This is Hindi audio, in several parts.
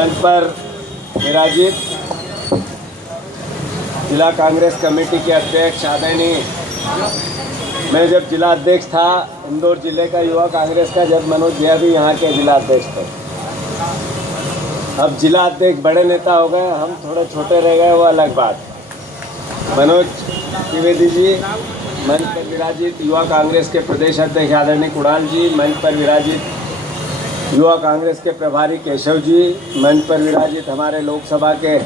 मंच पर विराजित जिला कांग्रेस कमेटी के अध्यक्ष आदरणीय, मैं जब जिला अध्यक्ष था इंदौर जिले का युवा कांग्रेस का, जब मनोज भैया भी यहाँ के जिला अध्यक्ष थे। अब जिला अध्यक्ष बड़े नेता हो गए, हम थोड़े छोटे रह गए, वो अलग बात। मनोज त्रिवेदी जी मंच पर विराजित, युवा कांग्रेस के प्रदेश अध्यक्ष आदरणीय कुणाल जी मंच पर विराजित, युवा कांग्रेस के प्रभारी केशव जी मंच पर विराजित, हमारे लोकसभा के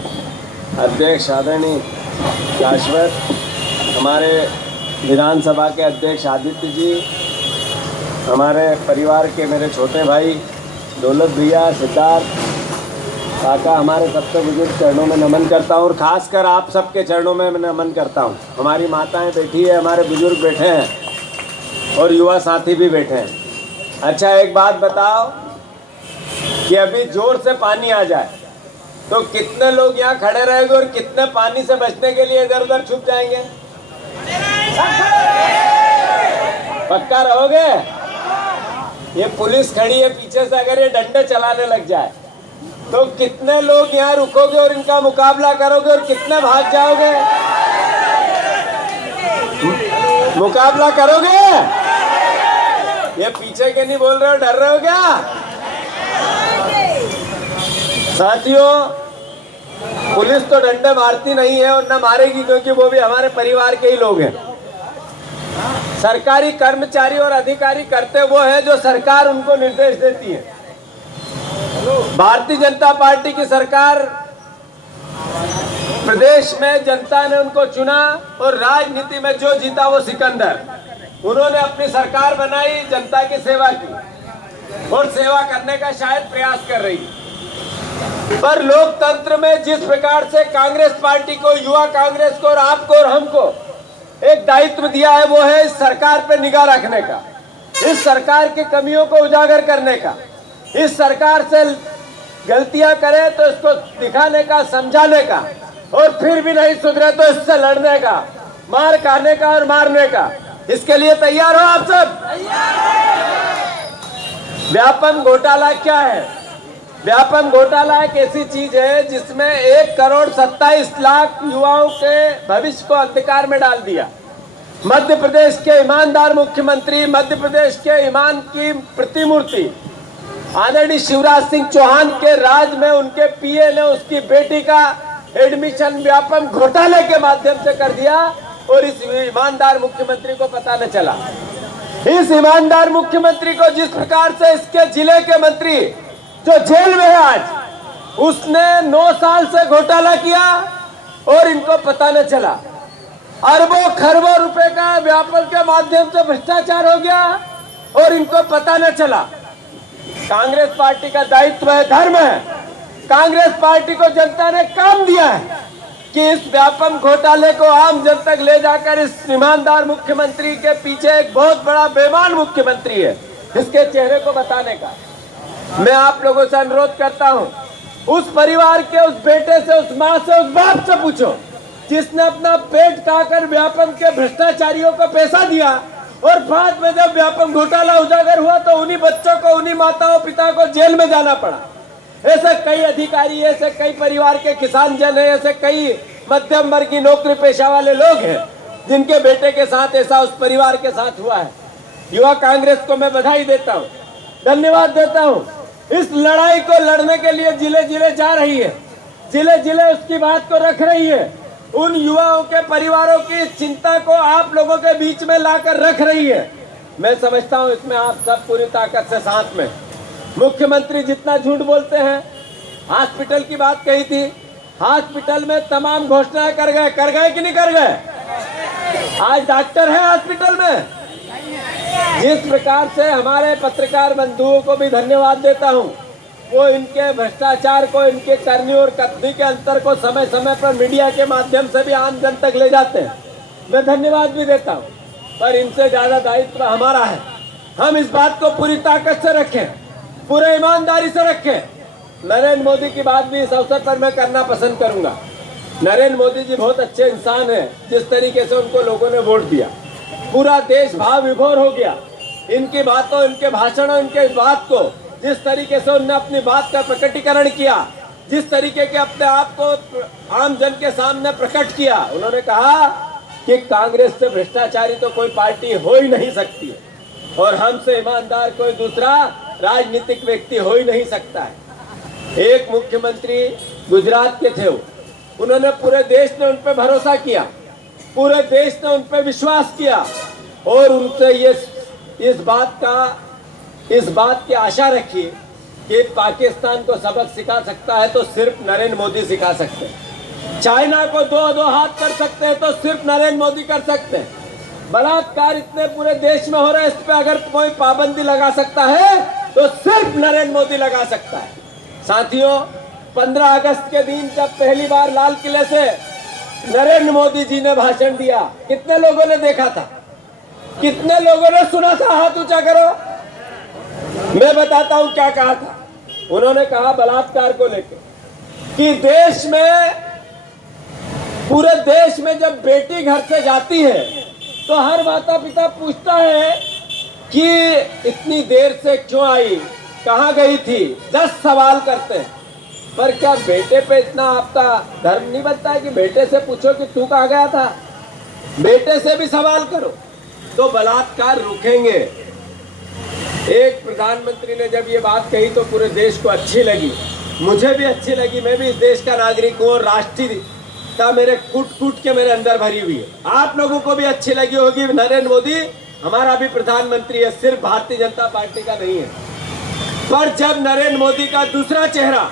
अध्यक्ष आदरणीय शाश्वत, हमारे विधानसभा के अध्यक्ष आदित्य जी, हमारे परिवार के मेरे छोटे भाई दौलत भैया, सिद्धार्थ काका, हमारे सबसे बुजुर्ग चरणों में नमन करता हूँ और ख़ासकर आप सबके चरणों में नमन करता हूँ। हमारी माताएं बैठी है, हमारे बुजुर्ग बैठे हैं और युवा साथी भी बैठे हैं। अच्छा, एक बात बताओ कि अभी जोर से पानी आ जाए तो कितने लोग यहाँ खड़े रहेंगे और कितने पानी से बचने के लिए इधर उधर छुप जाएंगे? पक्का रहोगे? ये पुलिस खड़ी है पीछे से, अगर ये डंडे चलाने लग जाए तो कितने लोग यहाँ रुकोगे और इनका मुकाबला करोगे और कितने भाग जाओगे? मुकाबला करोगे? ये पीछे के नहीं बोल रहे हो, डर रहे हो क्या? साथियों, पुलिस तो डंडे मारती नहीं है और न मारेगी, क्योंकि वो भी हमारे परिवार के ही लोग हैं। सरकारी कर्मचारी और अधिकारी करते वो है जो सरकार उनको निर्देश देती है। भारतीय जनता पार्टी की सरकार, प्रदेश में जनता ने उनको चुना और राजनीति में जो जीता वो सिकंदर। उन्होंने अपनी सरकार बनाई, जनता की सेवा की और सेवा करने का शायद प्रयास कर रही है। पर लोकतंत्र में जिस प्रकार से कांग्रेस पार्टी को, युवा कांग्रेस को और आपको और हमको एक दायित्व दिया है, वो है इस सरकार पे निगाह रखने का, इस सरकार की कमियों को उजागर करने का, इस सरकार से गलतियां करे तो इसको दिखाने का, समझाने का, और फिर भी नहीं सुधरे तो इससे लड़ने का, मार खाने का और मारने का। इसके लिए तैयार हो आप सब? व्यापम घोटाला क्या है? व्यापम घोटाला एक ऐसी चीज है जिसमें 1,27,00,000 युवाओं के भविष्य को अंधकार में डाल दिया। मध्य प्रदेश के ईमानदार मुख्यमंत्री, मध्य प्रदेश के ईमान की प्रतिमूर्ति आदरणीय शिवराज सिंह चौहान के राज में उनके पीए ने उसकी बेटी का एडमिशन व्यापम घोटाले के माध्यम से कर दिया और इस ईमानदार मुख्यमंत्री को पता न चला। इस ईमानदार मुख्यमंत्री को जिस प्रकार से इसके जिले के मंत्री जो जेल में है आज, उसने 9 साल से घोटाला किया और इनको पता न चला। अरबों खरबों रुपए का व्यापक के माध्यम से भ्रष्टाचार हो गया और इनको पता न चला। कांग्रेस पार्टी का दायित्व है, धर्म है। कांग्रेस पार्टी को जनता ने काम दिया है कि इस व्यापम घोटाले को आम जन तक ले जाकर इस ईमानदार मुख्यमंत्री के पीछे एक बहुत बड़ा बेईमान मुख्यमंत्री है, इसके चेहरे को बताने का। मैं आप लोगों से अनुरोध करता हूं, उस परिवार के उस बेटे से, उस मां से, उस बाप से पूछो जिसने अपना पेट खाकर व्यापम के भ्रष्टाचारियों को पैसा दिया और बाद में जब व्यापम घोटाला उजागर हुआ तो उन्हीं बच्चों को, उन्हीं माताओं पिता को जेल में जाना पड़ा। ऐसे कई अधिकारी, ऐसे कई परिवार के किसान जन है, ऐसे कई मध्यम वर्गीय नौकरी पेशा वाले लोग हैं जिनके बेटे के साथ ऐसा उस परिवार के साथ हुआ है। युवा कांग्रेस को मैं बधाई देता हूँ, धन्यवाद देता हूँ। इस लड़ाई को लड़ने के लिए जिले जिले जा रही है, जिले जिले उसकी बात को रख रही है, उन युवाओं के परिवारों की चिंता को आप लोगों के बीच में लाकर रख रही है। मैं समझता हूँ इसमें आप सब पूरी ताकत से साथ में। मुख्यमंत्री जितना झूठ बोलते हैं, हॉस्पिटल की बात कही थी, हॉस्पिटल में तमाम घोषणाएं कर गए कि नहीं कर गए? आज डॉक्टर है हॉस्पिटल में। जिस प्रकार से हमारे पत्रकार बंधुओं को भी धन्यवाद देता हूं, वो इनके भ्रष्टाचार को, इनके करनी और कथनी के अंतर को समय समय पर मीडिया के माध्यम से भी आम जन तक ले जाते हैं, मैं धन्यवाद भी देता हूं। पर इनसे ज्यादा दायित्व हमारा है। हम इस बात को पूरी ताकत से रखें, पूरे ईमानदारी से रखें। नरेंद्र मोदी की बात भी इस अवसर पर मैं करना पसंद करूंगा। नरेंद्र मोदी जी बहुत अच्छे इंसान हैं। जिस तरीके से उनको लोगों ने वोट दिया, पूरा देश भाव विभोर हो गया इनकी बातों, इनके भाषणों, इनके बात को जिस तरीके से उन्होंने अपनी बात का प्रकटीकरण किया जिस तरीके के अपने आप को आम जन के सामने प्रकट किया, उन्होंने कहा कि कांग्रेस से भ्रष्टाचारी तो कोई पार्टी हो ही नहीं सकती है और हमसे ईमानदार कोई दूसरा राजनीतिक व्यक्ति हो ही नहीं सकता है। एक मुख्यमंत्री गुजरात के थे, उन्होंने पूरे देश ने उन पर भरोसा किया, पूरे देश ने उन पर विश्वास किया और उनसे इस बात की आशा रखी कि पाकिस्तान को सबक सिखा सकता है तो सिर्फ नरेंद्र मोदी सिखा सकते हैं, चाइना को दो हाथ कर सकते हैं तो सिर्फ नरेंद्र मोदी कर सकते हैं। बलात्कार इतने पूरे देश में हो रहा है, इस पे अगर कोई पाबंदी लगा सकता है तो सिर्फ नरेंद्र मोदी लगा सकता है। साथियों, 15 अगस्त के दिन जब पहली बार लाल किले से नरेंद्र मोदी जी ने भाषण दिया, कितने लोगों ने देखा था, कितने लोगों ने सुना था? हाथ ऊंचा करो। मैं बताता हूं क्या कहा था। उन्होंने कहा बलात्कार को लेकर कि पूरे देश में जब बेटी घर से जाती है तो हर माता पिता पूछता है कि इतनी देर से क्यों आई, कहां गई थी, 10 सवाल करते हैं। पर क्या बेटे पे इतना आपका धर्म नहीं बनता है कि बेटे से पूछो कि तू कहां गया था? बेटे से भी सवाल करो तो बलात्कार रुकेंगे। एक प्रधानमंत्री ने जब ये बात कही तो पूरे देश को अच्छी लगी, मुझे भी अच्छी लगी। मैं भी इस देश का नागरिक हूँ और राष्ट्रीयता मेरे कूट के मेरे अंदर भरी हुई है। आप लोगों को भी अच्छी लगी होगी। नरेंद्र मोदी हमारा भी प्रधानमंत्री है, सिर्फ भारतीय जनता पार्टी का नहीं है। पर जब नरेंद्र मोदी का दूसरा चेहरा,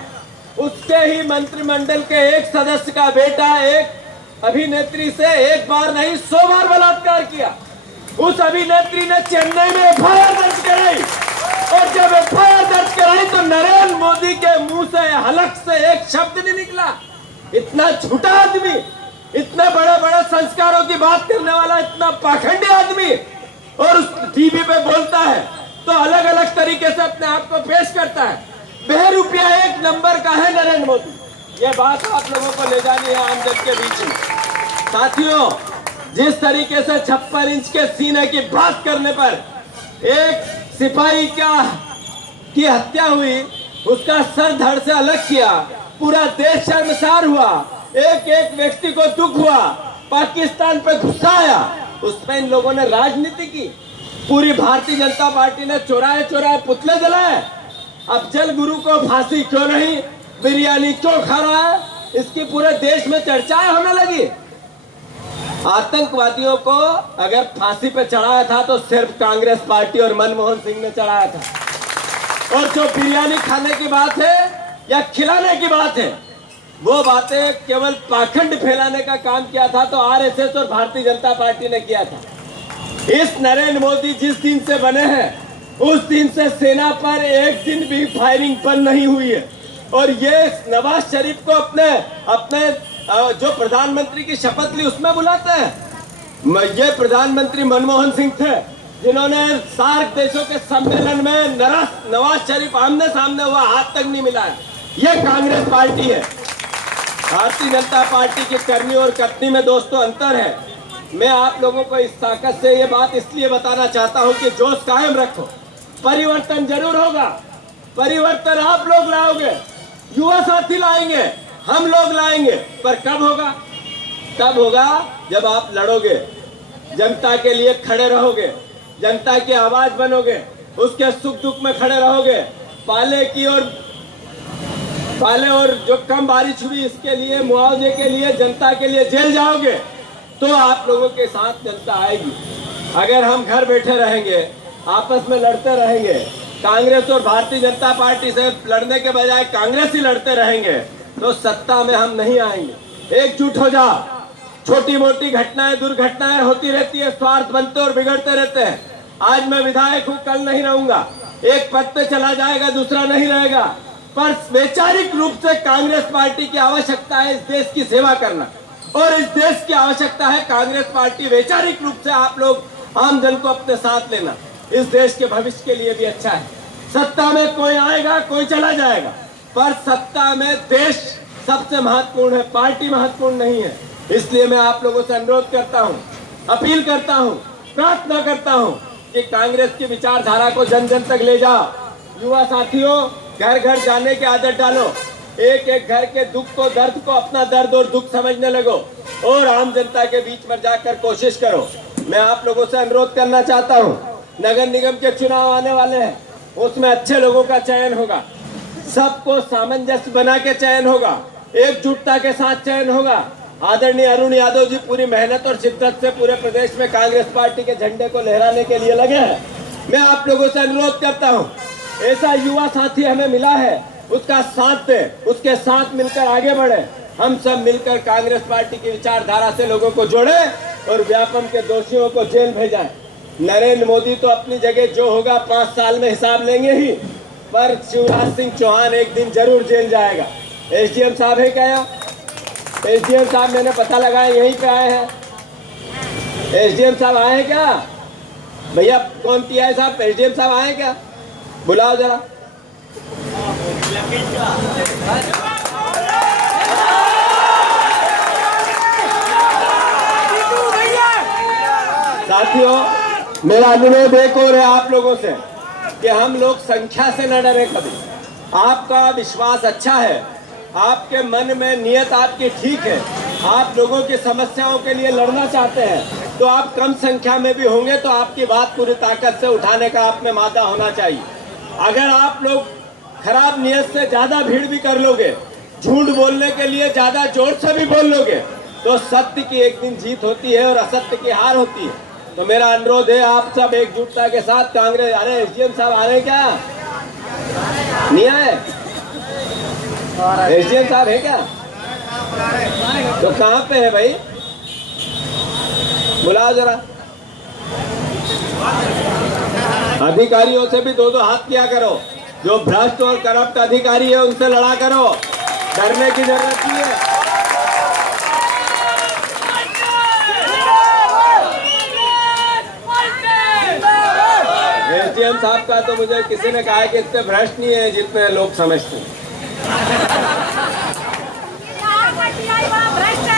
उसके ही मंत्रिमंडल के एक सदस्य का बेटा एक अभिनेत्री से एक बार नहीं 100 बार बलात्कार किया, उस अभिनेत्री ने चेन्नई में एफआईआर दर्ज कराई और जब एफआईआर दर्ज कराई तो नरेंद्र मोदी के मुंह से हलक से एक शब्द नहीं निकला। इतना झूठा आदमी, इतने बड़े बड़े संस्कारों की बात करने वाला, इतना पाखंडी आदमी और उस टीवी पे बोलता है तो अलग अलग तरीके से अपने आप को पेश करता है। बेरुपया एक नंबर का है नरेंद्र मोदी। ये बात आप लोगों को ले जानी है आम जन के बीच में। साथियों, जिस तरीके से 56 इंच के सीने की बात करने पर एक सिपाही की हत्या हुई, उसका सर धड़ से अलग किया, पूरा देश शर्मसार हुआ, एक एक व्यक्ति को दुख हुआ, पाकिस्तान पे गुस्सा आया, उसमें इन लोगों ने राजनीति की। पूरी भारतीय जनता पार्टी ने चौराहे चौराहे पुतले जलाए। अफजल गुरु को फांसी क्यों नहीं, बिरयानी क्यों खा रहा है, इसकी पूरे देश में चर्चाएं होने लगी। आतंकवादियों को अगर फांसी पे चढ़ाया था तो सिर्फ कांग्रेस पार्टी और मनमोहन सिंह ने चढ़ाया था। और जो बिरयानी खाने की बात है या खिलाने की बात है, वो बातें केवल पाखंड फैलाने का काम किया था तो आरएसएस और भारतीय जनता पार्टी ने किया था। इस नरेंद्र मोदी जिस दिन से बने हैं उस दिन से सेना पर एक दिन भी फायरिंग बंद नहीं हुई है। और ये नवाज शरीफ को अपने जो प्रधानमंत्री की शपथ ली उसमें बुलाते हैं। ये प्रधानमंत्री मनमोहन सिंह थे जिन्होंने सार्क देशों के सम्मेलन में नवाज शरीफ आमने सामने हुआ, हाथ तक नहीं मिलाया। ये कांग्रेस पार्टी है। भारतीय जनता पार्टी के करनी और कथनी में दोस्तों अंतर है। मैं आप लोगों को इस ताकत से ये बात इसलिए बताना चाहता हूं कि जोश कायम रखो। परिवर्तन जरूर होगा, परिवर्तन आप लोग लाओगे, युवा साथी लाएंगे, हम लोग लाएंगे। पर कब होगा? तब होगा जब आप लड़ोगे, जनता के लिए खड़े रहोगे, जनता की आवाज बनोगे, उसके सुख दुख में खड़े रहोगे। पाले और जो कम बारिश हुई इसके लिए, मुआवजे के लिए, जनता के लिए जेल जाओगे तो आप लोगों के साथ जनता आएगी। अगर हम घर बैठे रहेंगे, आपस में लड़ते रहेंगे, कांग्रेस और भारतीय जनता पार्टी से लड़ने के बजाय कांग्रेस ही लड़ते रहेंगे तो सत्ता में हम नहीं आएंगे। एकजुट हो जाओ। छोटी मोटी घटनाएं, दुर्घटनाएं होती रहती है, स्वार्थ बनते और बिगड़ते रहते हैं। आज मैं विधायक हूं, कल नहीं रहूंगा, एक पद पे चला जाएगा, दूसरा नहीं रहेगा। पर वैचारिक रूप से कांग्रेस पार्टी की आवश्यकता है इस देश की सेवा करना और इस देश की आवश्यकता है कांग्रेस पार्टी वैचारिक रूप से आप लोग आम जन को अपने साथ लेना। इस देश के भविष्य के लिए भी अच्छा है। सत्ता में कोई आएगा, कोई चला जाएगा, पर सत्ता में देश सबसे महत्वपूर्ण है, पार्टी महत्वपूर्ण नहीं है। इसलिए मैं आप लोगों से अनुरोध करता हूं, अपील करता हूं, प्रार्थना करता हूं कि कांग्रेस की विचारधारा को जन जन तक ले जाओ। युवा साथियों, घर घर जाने की आदत डालो। एक एक घर के दुख को, दर्द को अपना दर्द और दुख समझने लगो और आम जनता के बीच में जाकर कोशिश करो। मैं आप लोगों से अनुरोध करना चाहता हूँ, नगर निगम के चुनाव आने वाले हैं, उसमें अच्छे लोगों का चयन होगा, सबको सामंजस्य बना के चयन होगा, एकजुटता के साथ चयन होगा। आदरणीय अरुण यादव जी पूरी मेहनत और शिद्दत से पूरे प्रदेश में कांग्रेस पार्टी के झंडे को लहराने के लिए लगे हैं। मैं आप लोगों से अनुरोध करता हूं, ऐसा युवा साथी हमें मिला है, उसका साथ दे, उसके साथ मिलकर आगे बढ़े। हम सब मिलकर कांग्रेस पार्टी की विचारधारा से लोगों को जोड़े और व्यापम के दोषियों को जेल भेजाएं। नरेंद्र मोदी तो अपनी जगह जो होगा 5 साल में हिसाब लेंगे ही, पर शिवराज सिंह चौहान एक दिन जरूर जेल जाएगा। एसडीएम साहब है क्या? एसडीएम साहब मैंने पता लगाया यहीं पे आए हैं। एसडीएम साहब आए हैं क्या? भैया कौन टीआई साहब, एसडीएम साहब आए हैं क्या? बुलाओ जरा। साथियों, मेरा अनुरोध एक और है आप लोगों से कि हम लोग संख्या से न डरे कभी। आपका विश्वास अच्छा है, आपके मन में नियत आपकी ठीक है, आप लोगों की समस्याओं के लिए लड़ना चाहते हैं, तो आप कम संख्या में भी होंगे तो आपकी बात पूरी ताकत से उठाने का आप में मादा होना चाहिए। अगर आप लोग खराब नियत से ज्यादा भीड़ भी कर लोगे, झूठ बोलने के लिए ज्यादा जोर से भी बोल लोगे, तो सत्य की एक दिन जीत होती है और असत्य की हार होती है। तो मेरा अनुरोध है आप सब एकजुटता के साथ कांग्रेस। अरे एसडीएम साहब आ रहे हैं क्या? नहीं आए? एसडीएम साहब है क्या? तो कहाँ पे है भाई? बुलाओ जरा। अधिकारियों से भी 2-2 हाथ किया करो, जो भ्रष्ट और करप्ट अधिकारी है उनसे लड़ा करो, डरने की जरूरत नहीं है। एसडीएम साहब का तो मुझे किसी ने कहा कि इतने भ्रष्ट नहीं है जितने लोग समझते हैं।